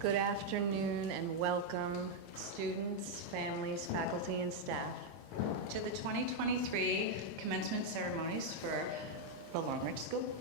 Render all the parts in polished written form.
Good afternoon and welcome, students, families, faculty, and staff. To the 2023 commencement ceremonies for the Long Ridge School.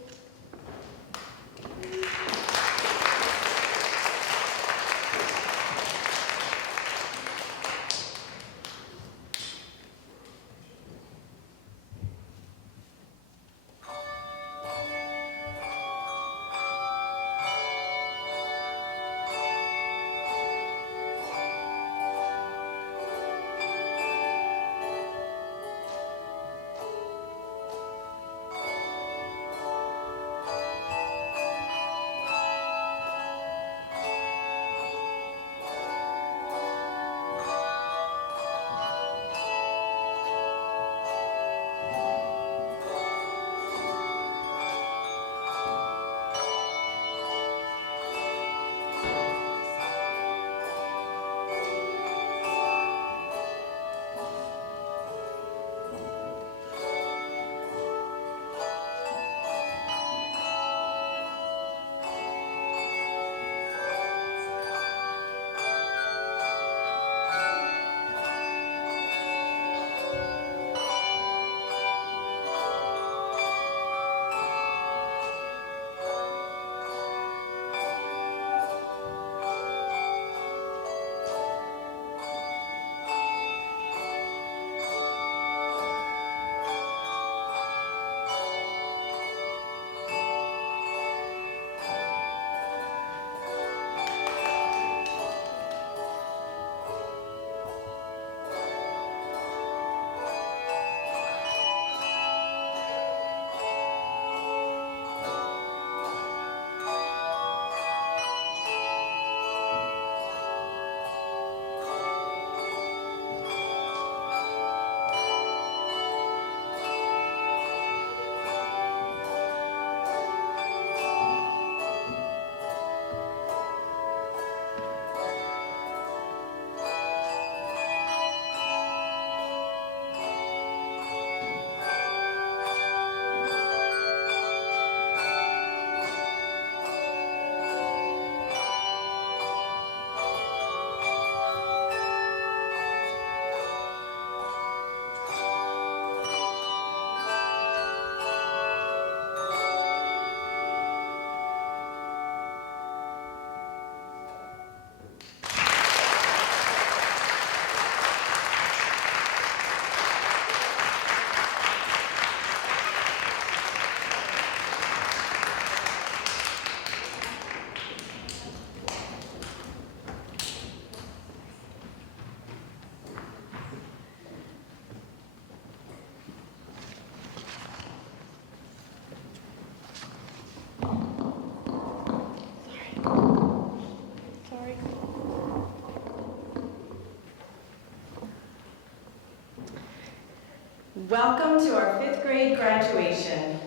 Welcome to our 5th grade graduation.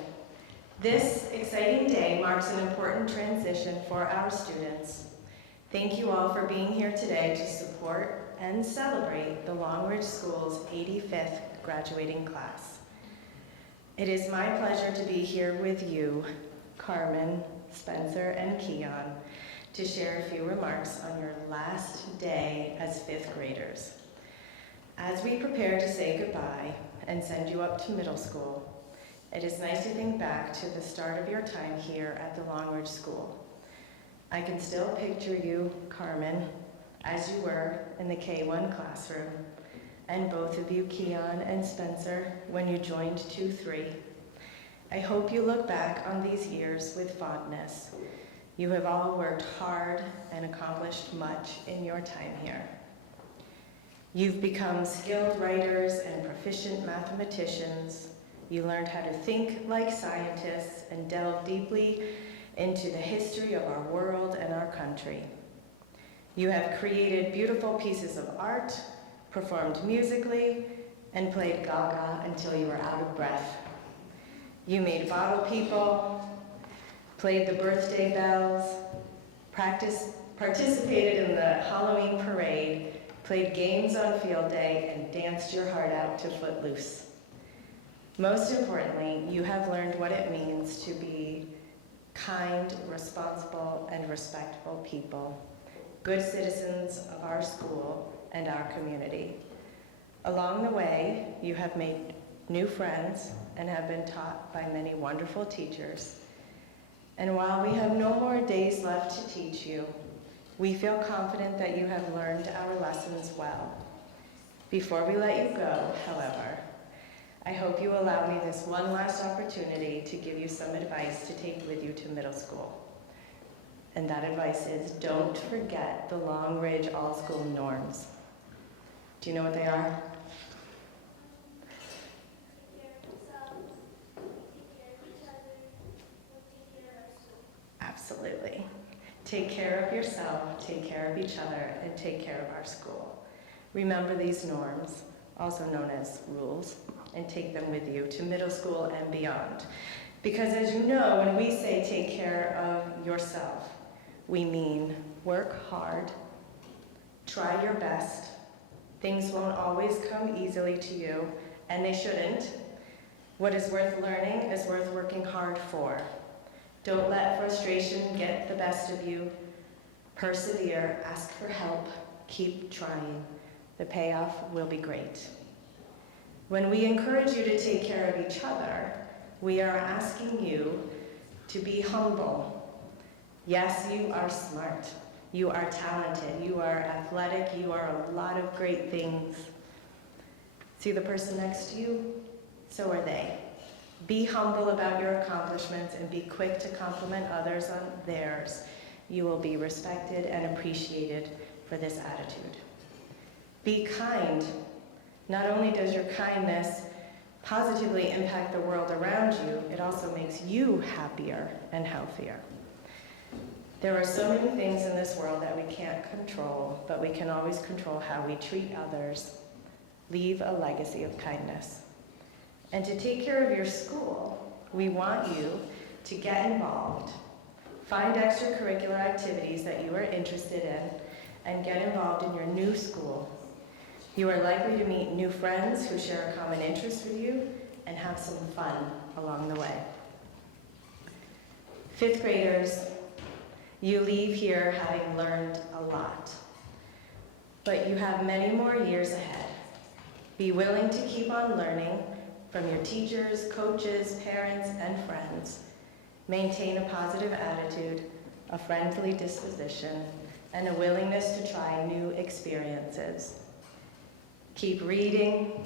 This exciting day marks an important transition for our students. Thank you all for being here today to support and celebrate the Long Ridge School's 85th graduating class. It is my pleasure to be here with you, Carmen, Spencer, and Keon, to share a few remarks on your last day as 5th graders. As we prepare to say goodbye and send you up to middle school, it is nice to think back to the start of your time here at the Long Ridge School. I can still picture you, Carmen, as you were in the K1 classroom, and both of you, Keon and Spencer, when you joined 2-3. I hope you look back on these years with fondness. You have all worked hard and accomplished much in your time here. You've become skilled writers and proficient mathematicians. You learned how to think like scientists and delve deeply into the history of our world and our country. You have created beautiful pieces of art, performed musically, and played Gaga until you were out of breath. You made bottle people, played the birthday bells, participated in the Halloween parade, played games on field day, and danced your heart out to Footloose. Most importantly, you have learned what it means to be kind, responsible, and respectful people. good citizens of our school and our community. Along the way, you have made new friends and have been taught by many wonderful teachers. And while we have no more days left to teach you, we feel confident that you have learned our lessons well. Before we let you go, however, I hope you allow me this one last opportunity to give you some advice to take with you to middle school. And that advice is, don't forget the Long Ridge All-School norms. Do you know what they are? Absolutely. Take care of yourself, take care of each other, and take care of our school. Remember these norms, also known as rules, and take them with you to middle school and beyond. Because as you know, when we say take care of yourself, we mean work hard, try your best. Things won't always come easily to you, and they shouldn't. What is worth learning is worth working hard for. Don't let frustration get the best of you. Persevere, ask for help, keep trying. The payoff will be great. When we encourage you to take care of each other, we are asking you to be humble. Yes, you are smart. You are talented. You are athletic. You are a lot of great things. See the person next to you? So are they. Be humble about your accomplishments and be quick to compliment others on theirs. You will be respected and appreciated for this attitude. Be kind. Not only does your kindness positively impact the world around you, it also makes you happier and healthier. There are so many things in this world that we can't control, but we can always control how we treat others. Leave a legacy of kindness. And to take care of your school, we want you to get involved. Find extracurricular activities that you are interested in and get involved in your new school. You are likely to meet new friends who share a common interest with you and have some fun along the way. Fifth graders, you leave here having learned a lot, but you have many more years ahead. Be willing to keep on learning from your teachers, coaches, parents, and friends. Maintain a positive attitude, a friendly disposition, and a willingness to try new experiences. Keep reading,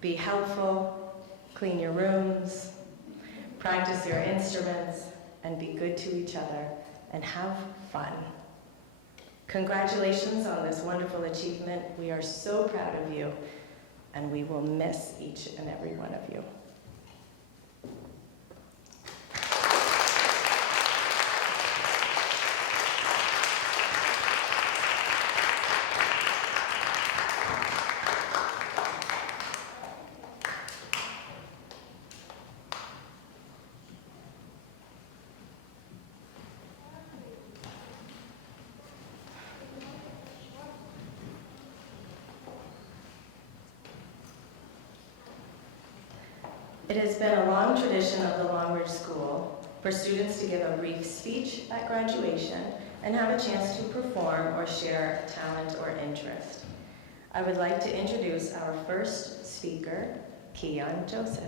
be helpful, clean your rooms, practice your instruments, and be good to each other, and have fun. Congratulations on this wonderful achievement. We are so proud of you, and we will miss each and every one of you. It has been a long tradition of the Long Ridge School for students to give a brief speech at graduation and have a chance to perform or share a talent or interest. I would like to introduce our first speaker, Keon Joseph.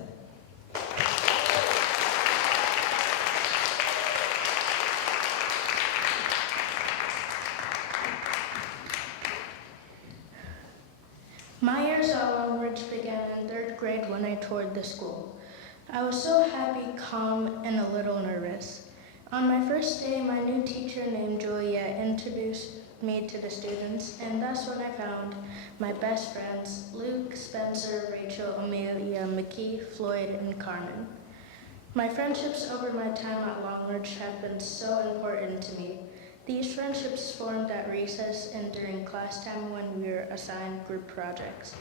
My years at Long Ridge began in 3rd grade when I toured the school. I was so happy, calm, and a little nervous. On my first day, my new teacher named Juliet introduced me to the students, and that's when I found my best friends, Luke, Spencer, Rachel, Amelia, McKee, Floyd, and Carmen. My friendships over my time at Long Ridge have been so important to me. These friendships formed at recess and during class time when we were assigned group projects.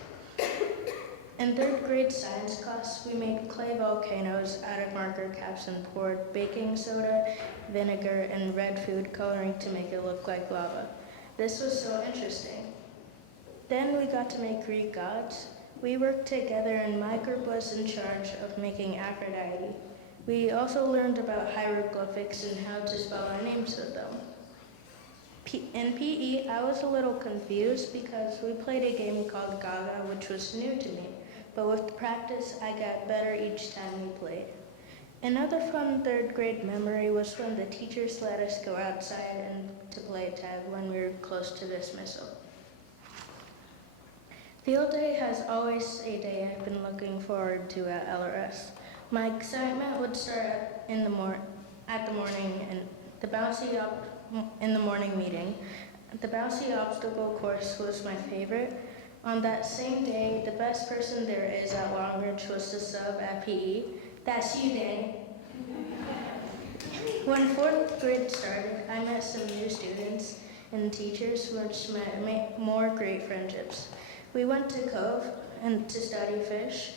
In 3rd grade science class, we made clay volcanoes out of marker caps and poured baking soda, vinegar, and red food coloring to make it look like lava. This was so interesting. Then we got to make Greek gods. We worked together and my group was in charge of making Aphrodite. We also learned about hieroglyphics and how to spell our names with them. In PE, I was a little confused because we played a game called Gaga, which was new to me. But with practice, I got better each time we played. Another fun third grade memory was when the teachers let us go outside and to play tag when we were close to dismissal. Field day has always a day I've been looking forward to at LRS. My excitement would start at the morning and in the morning meeting. The bouncy obstacle course was my favorite. On that same day, the best person there is at Long Ridge was the sub at PE. That's you, Danny. When fourth grade started, I met some new students and teachers, which made more great friendships. We went to Cove and to study fish,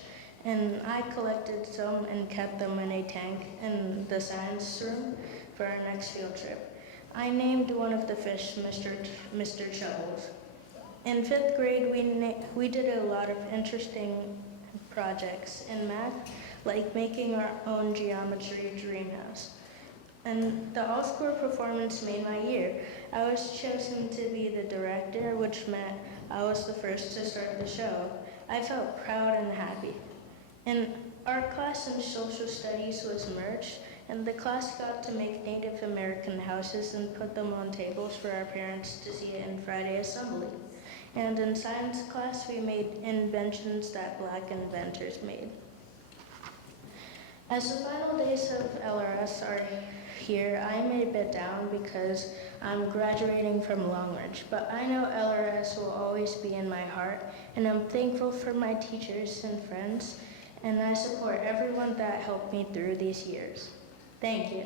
and I collected some and kept them in a tank in the science room for our next field trip. I named one of the fish Mr. Chubbles. In fifth grade, we did a lot of interesting projects in math, like making our own geometry dream house. And the all-score performance made my year. I was chosen to be the director, which meant I was the first to start the show. I felt proud and happy. And our class in social studies was merged, and the class got to make Native American houses and put them on tables for our parents to see it in Friday assembly. And in science class, we made inventions that Black inventors made. As the final days of LRS are here, I'm a bit down because I'm graduating from Long Ridge, but I know LRS will always be in my heart, and I'm thankful for my teachers and friends, and I support everyone that helped me through these years. Thank you.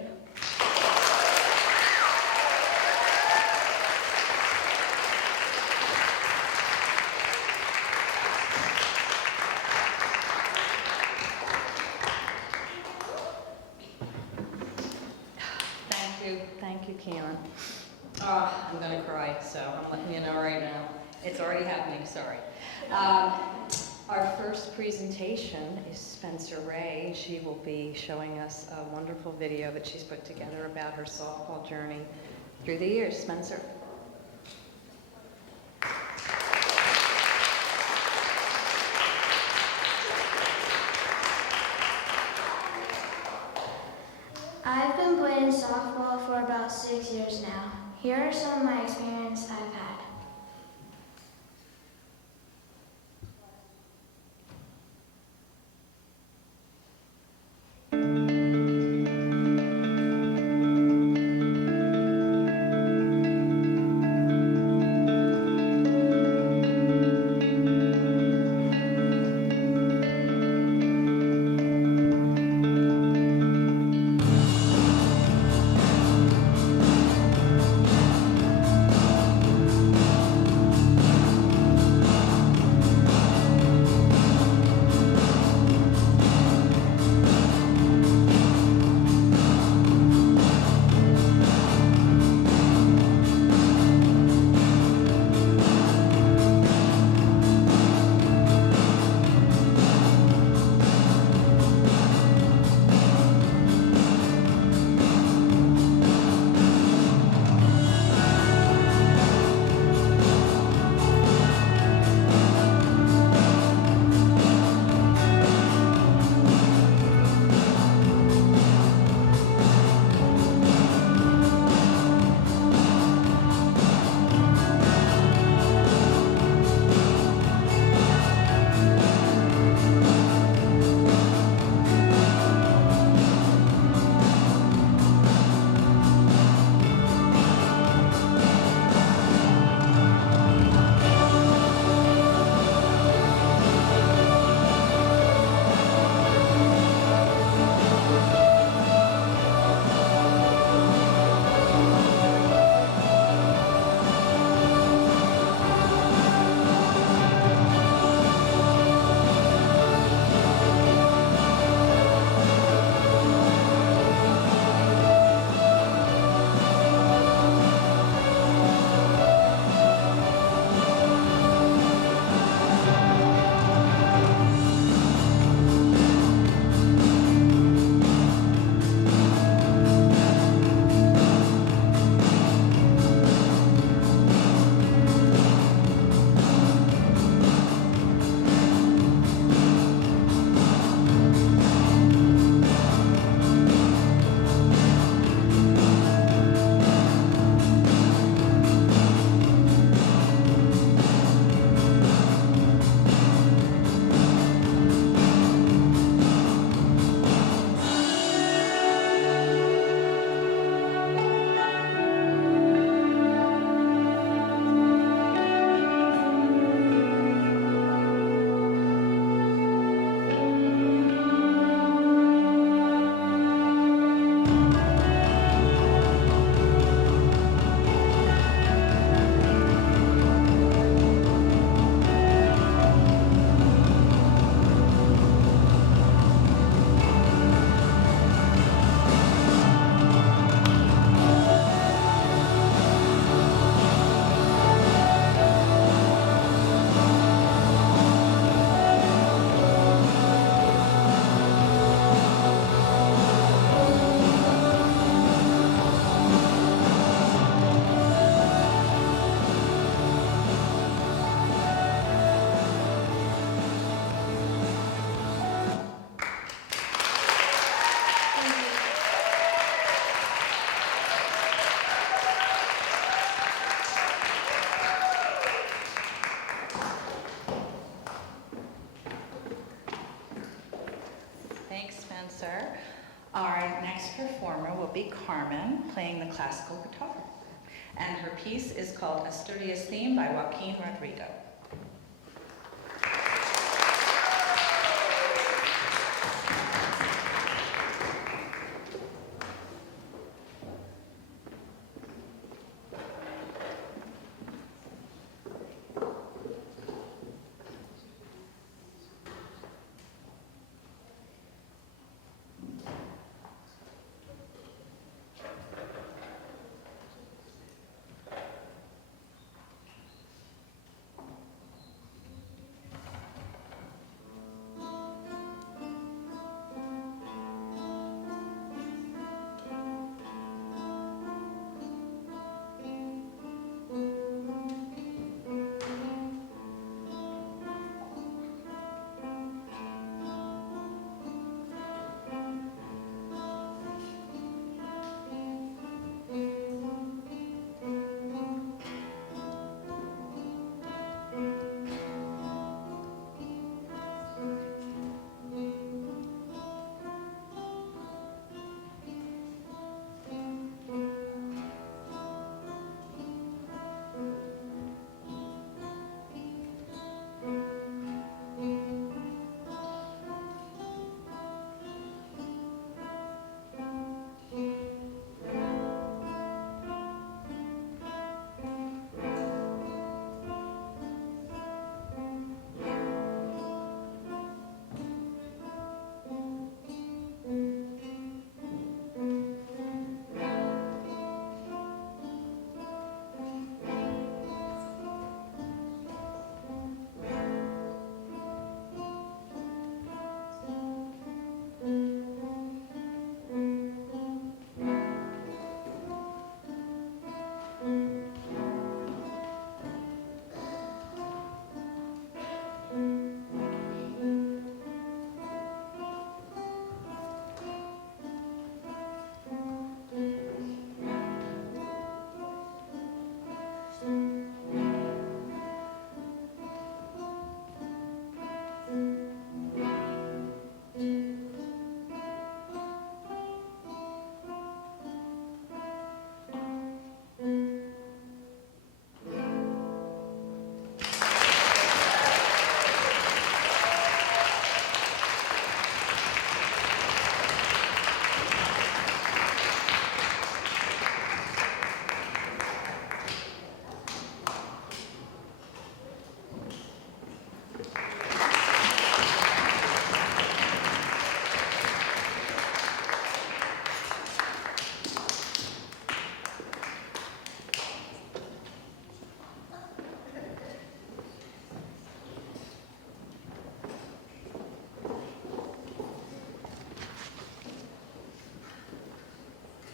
Thank you, Keelan. Oh, I'm gonna cry, so I'm letting you know right now. It's already happening, sorry. Our first presentation is Spencer Ray. She will be showing us a wonderful video that she's put together about her softball journey through the years. Spencer. I've been playing softball for about 6 years now. Here are some of my experiences I've had. Carmen playing the classical guitar. And her piece is called Asturias Theme by Joaquin Rodrigo.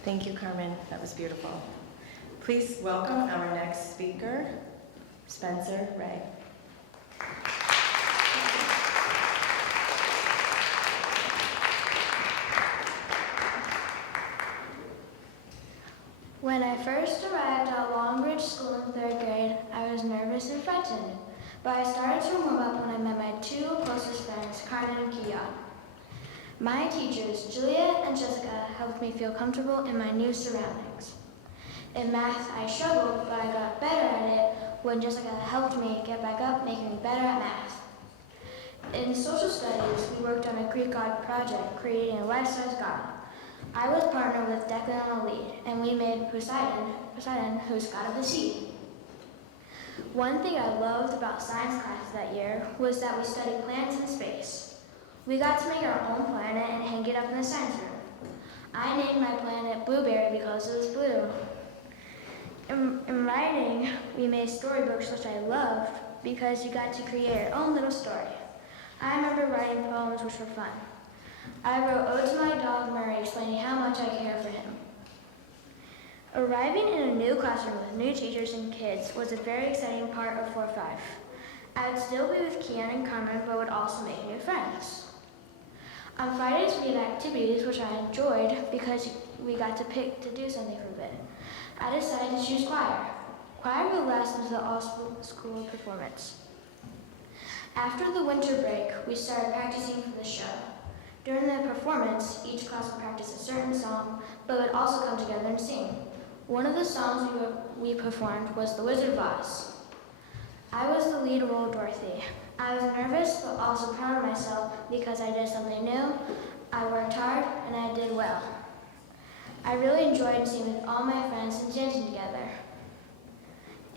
Thank you, Carmen. That was beautiful. Please welcome our next speaker, Spencer Ray. When I first arrived at Longbridge School in 3rd grade, I was nervous and frightened, but I started to warm up when I met my two closest friends, Carmen and Keon. My teachers, Julia and Jessica, helped me feel comfortable in my new surroundings. In math, I struggled, but I got better at it when Jessica helped me get back up, making me better at math. In social studies, we worked on a Greek god project, creating a life-size god. I was partnered with Declan on the lead, and we made Poseidon, who's god of the sea. One thing I loved about science classes that year was that we studied planets in space. We got to make our own planet and hang it up in the science room. I named my planet Blueberry because it was blue. In writing, we made storybooks, which I loved because you got to create your own little story. I remember writing poems which were fun. I wrote Ode to My Dog Murray, explaining how much I care for him. Arriving in a new classroom with new teachers and kids was a very exciting part of 4-5. I would still be with Keon and Carmen, but would also make new friends. On Fridays, we had activities which I enjoyed because we got to pick to do something for a bit. I decided to choose choir. Choir would last until the all-school performance. After the winter break, we started practicing for the show. During the performance, each class would practice a certain song, but would also come together and sing. One of the songs we performed was The Wizard of Oz. I was the lead role, Dorothy. I was nervous, but also proud of myself because I did something new, I worked hard, and I did well. I really enjoyed singing with all my friends and dancing together.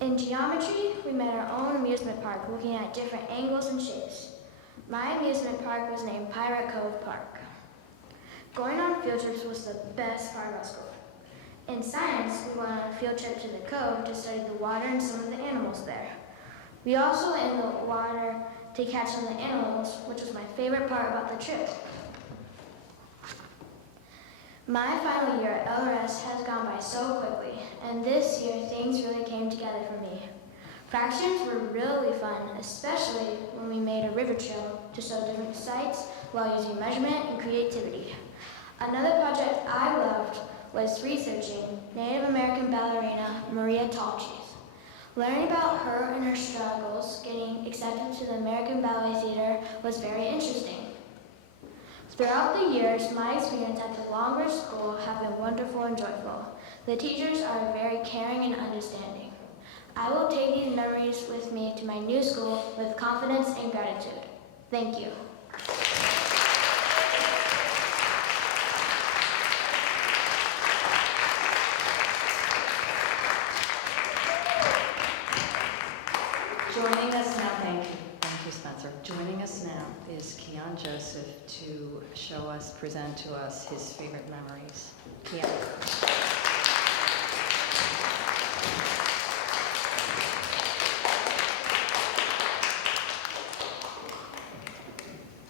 In geometry, we made our own amusement park looking at different angles and shapes. My amusement park was named Pirate Cove Park. Going on field trips was the best part about school. In science, we went on a field trip to the cove to study the water and some of the animals there. We also went in the water to catch some of the animals, which was my favorite part about the trip. My final year at LRS has gone by so quickly, and this year things really came together for me. Fractions were really fun, especially when we made a river trail to show different sites while using measurement and creativity. Another project I loved was researching Native American ballerina Maria Tallcheese. Learning about her and her struggles getting accepted to the American Ballet Theater was very interesting. Throughout the years, my experience at the Longbridge School have been wonderful and joyful. The teachers are very caring and understanding. I will take these memories with me to my new school with confidence and gratitude. Thank you. Joining us now, thank you, Spencer. Joining us now is Keon Joseph to present to us his favorite memories. Keon.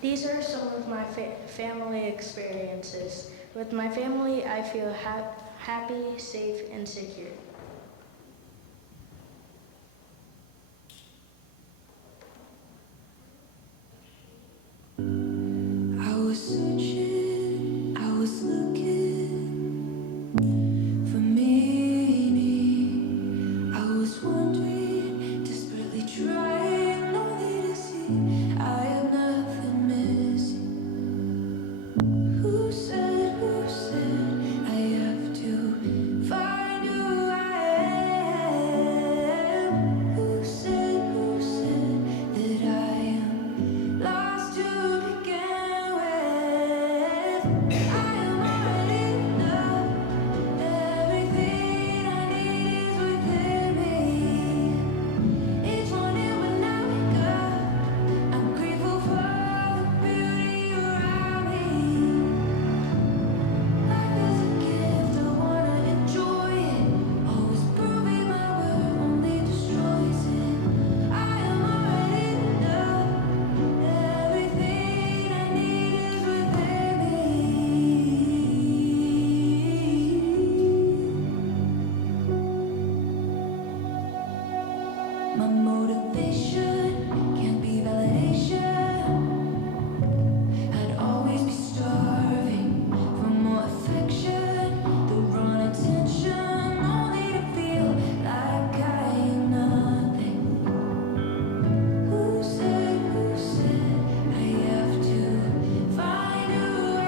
These are some of my family experiences. With my family, I feel happy, safe, and secure. I was searching, I was looking for meaning. I was wondering, desperately trying only to see I have nothing missing. Who said I have to find who I am? Who said that I am lost to begin with? I am already enough. Everything I need is within me. Each morning when I wake up, I'm grateful for the beauty around me. Life is a gift, I wanna enjoy it. Always proving my worth only destroys it. I am already enough. Everything I need is within me. My motivation can't be validation. I'd always be starving for more affection. The wrong attention, only to feel like I am nothing. Who said I have to find who I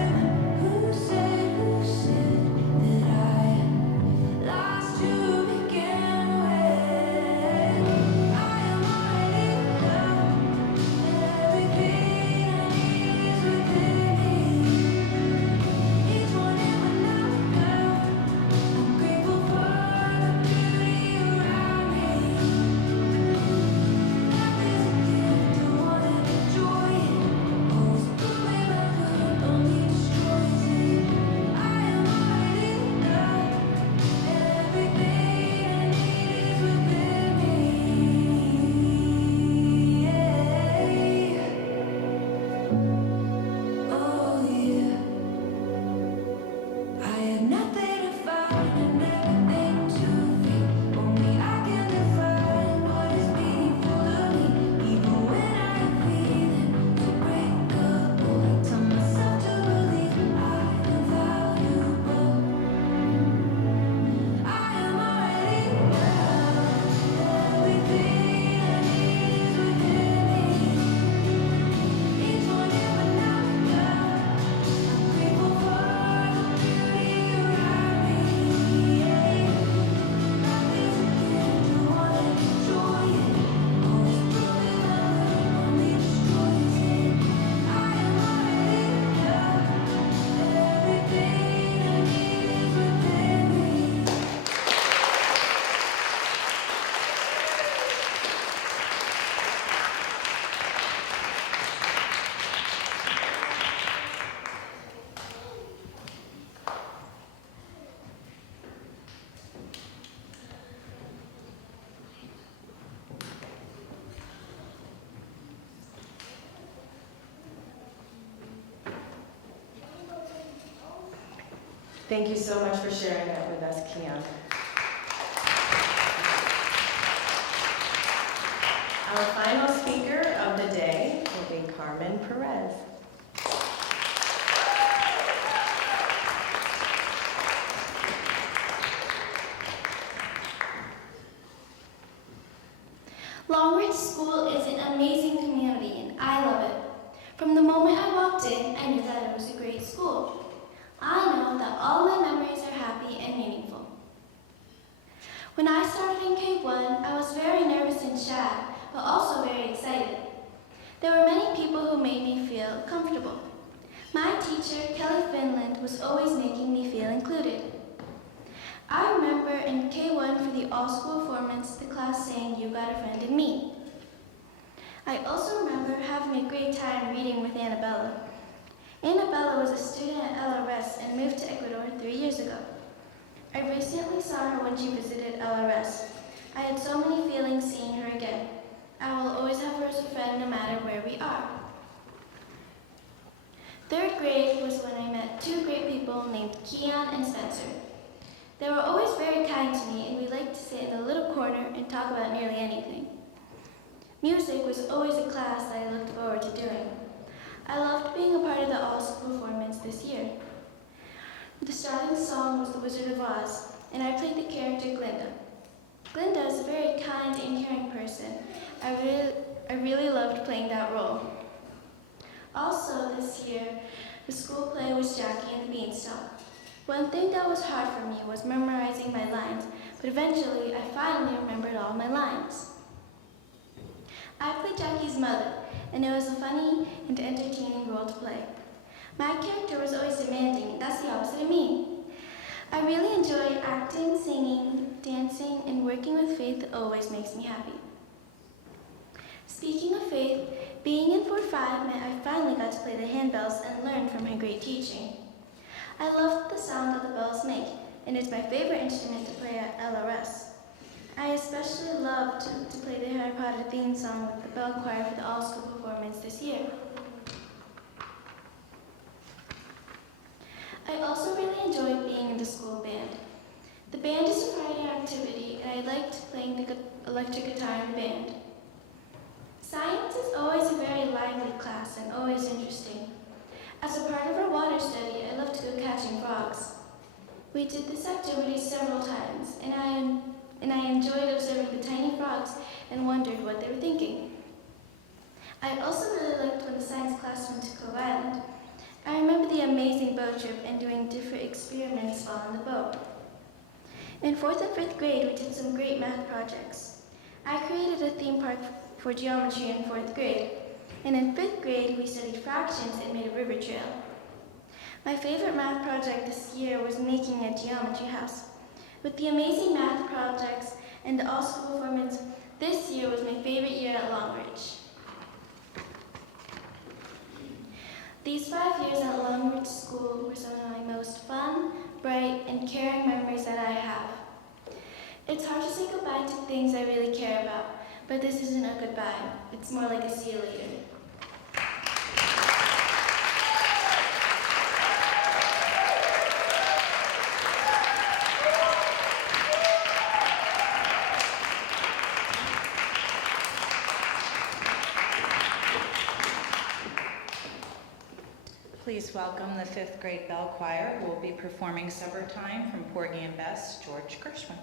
am? Who said that I am lost to begin with? Thank you so much for sharing that with us, Keon. Our final speaker of the day will be Carmen Perez. Longridge School is an amazing community and I love it. From the moment I walked in, I knew that it was a great school. I know that all my memories are happy and meaningful. When I started in K1, I was very nervous and shy, but also very excited. There were many people who made me feel comfortable. My teacher, Kelly Finland, was always making me feel included. I remember in K1 for the all-school performance, the class saying, "You got a friend in me." I also remember having a great time reading with Annabella. Annabella was a student at LRS and moved to Ecuador 3 years ago. I recently saw her when she visited LRS. I had so many feelings seeing her again. I will always have her as a friend no matter where we are. Third grade was when I met two great people named Keon and Spencer. They were always very kind to me, and we liked to sit in a little corner and talk about nearly anything. Music was always a class that I looked forward to doing. I loved being a part of the all-school performance this year. The starting song was The Wizard of Oz, and I played the character Glinda. Glinda is a very kind and caring person. I really loved playing that role. Also this year, the school play was Jackie and the Beanstalk. One thing that was hard for me was memorizing my lines, but eventually I finally remembered all my lines. I played Jackie's mother, and it was a funny and entertaining role to play. My character was always demanding, and that's the opposite of me. I really enjoy acting, singing, dancing, and working with Faith always makes me happy. Speaking of Faith, being in 4-5 meant I finally got to play the handbells and learn from her great teaching. I love the sound that the bells make, and it's my favorite instrument to play at LRS. I especially loved to play the Harry Potter theme song with the bell choir for the all-school performance this year. I also really enjoyed being in the school band. The band is a Friday activity, and I liked playing the electric guitar in the band. Science is always a very lively class and always interesting. As a part of our water study, I love to go catching frogs. We did this activity several times, and I enjoyed observing the tiny frogs and wondered what they were thinking. I also really liked when the science class went to Cove Island. I remember the amazing boat trip and doing different experiments while on the boat. In 4th and 5th grade, we did some great math projects. I created a theme park for geometry in 4th grade, and in 5th grade, we studied fractions and made a river trail. My favorite math project this year was making a geometry house. With the amazing math projects and the all-school performance, this year was my favorite year at Longridge. These 5 years at Longridge School were some of my most fun, bright, and caring memories that I have. It's hard to say goodbye to things I really care about, but this isn't a goodbye. It's more like a see you later. Please welcome the 5th grade bell choir who will be performing Summertime from Porgy and Bess, George Gershwin.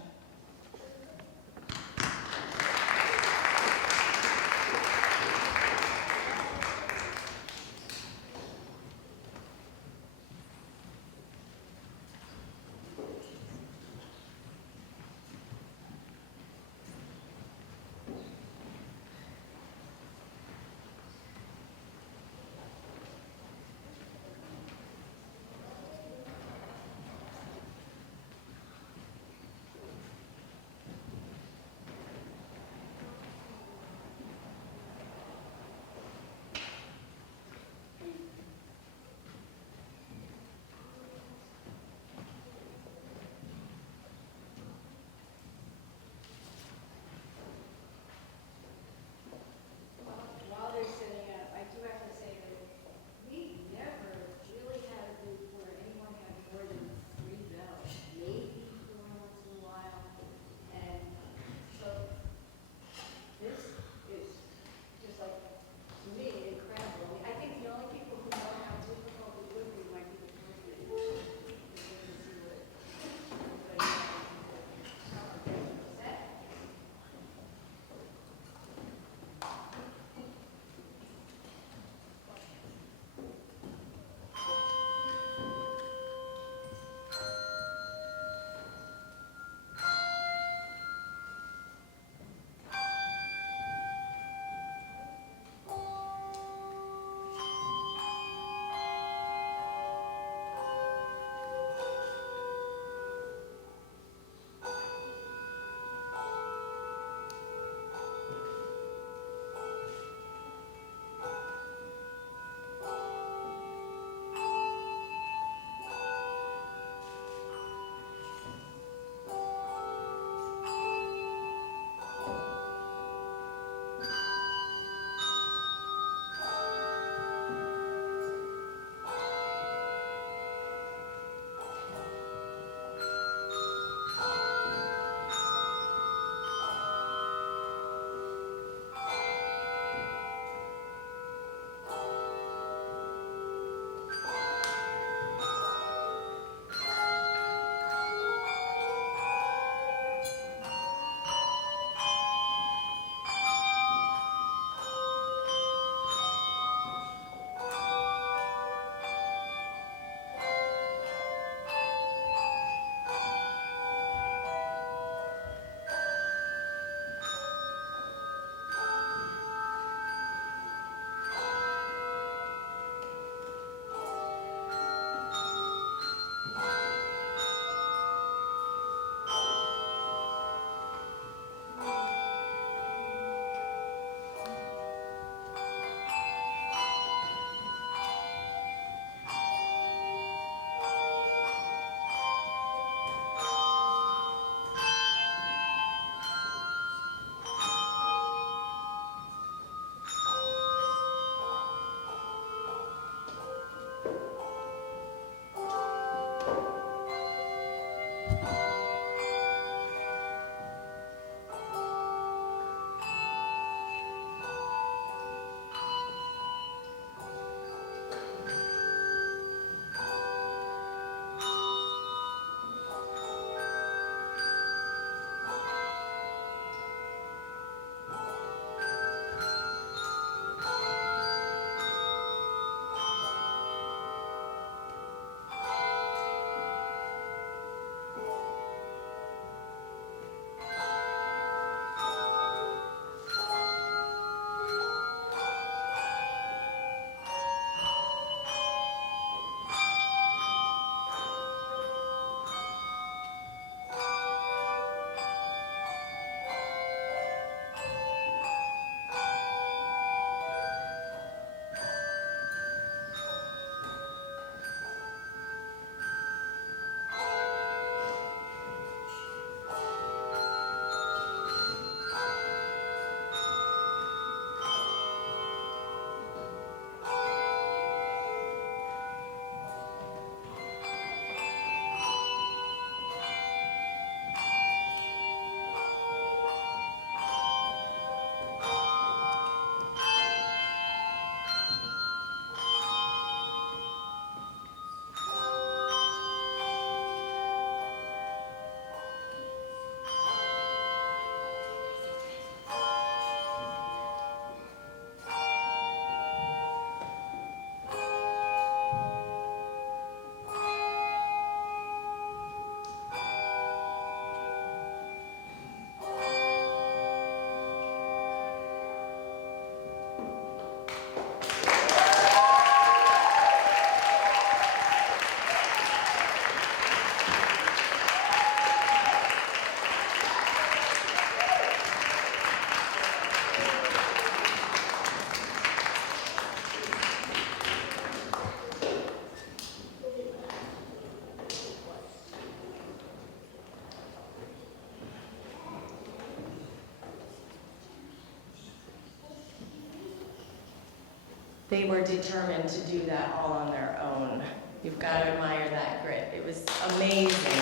They were determined to do that all on their own. You've got to admire that grit. It was amazing.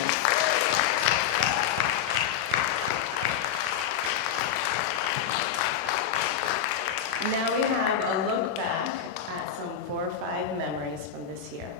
Now we have a look back at some 4 or 5 memories from this year.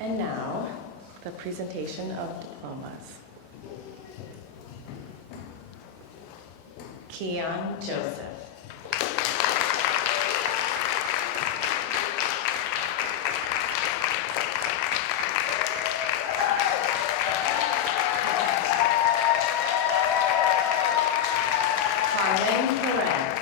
And now, the presentation of diplomas. Keon Joseph. Carmen Perez.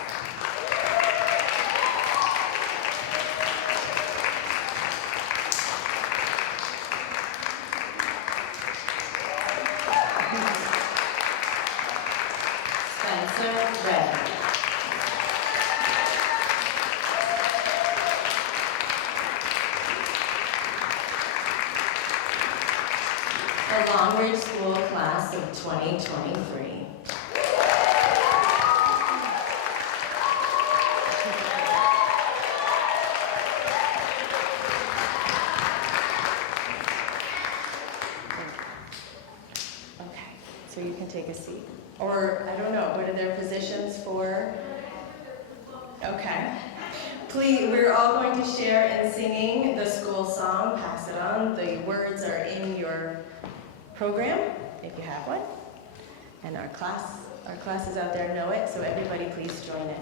Spencer Reddick. The Longridge School Class of 2023. Okay, so you can take a seat. Or, I don't know, what are their positions for? Okay. Please, we're all going to share in singing the school song, Pass It On. The words are in your program, if you have one. And our classes out there know it, so everybody please join in.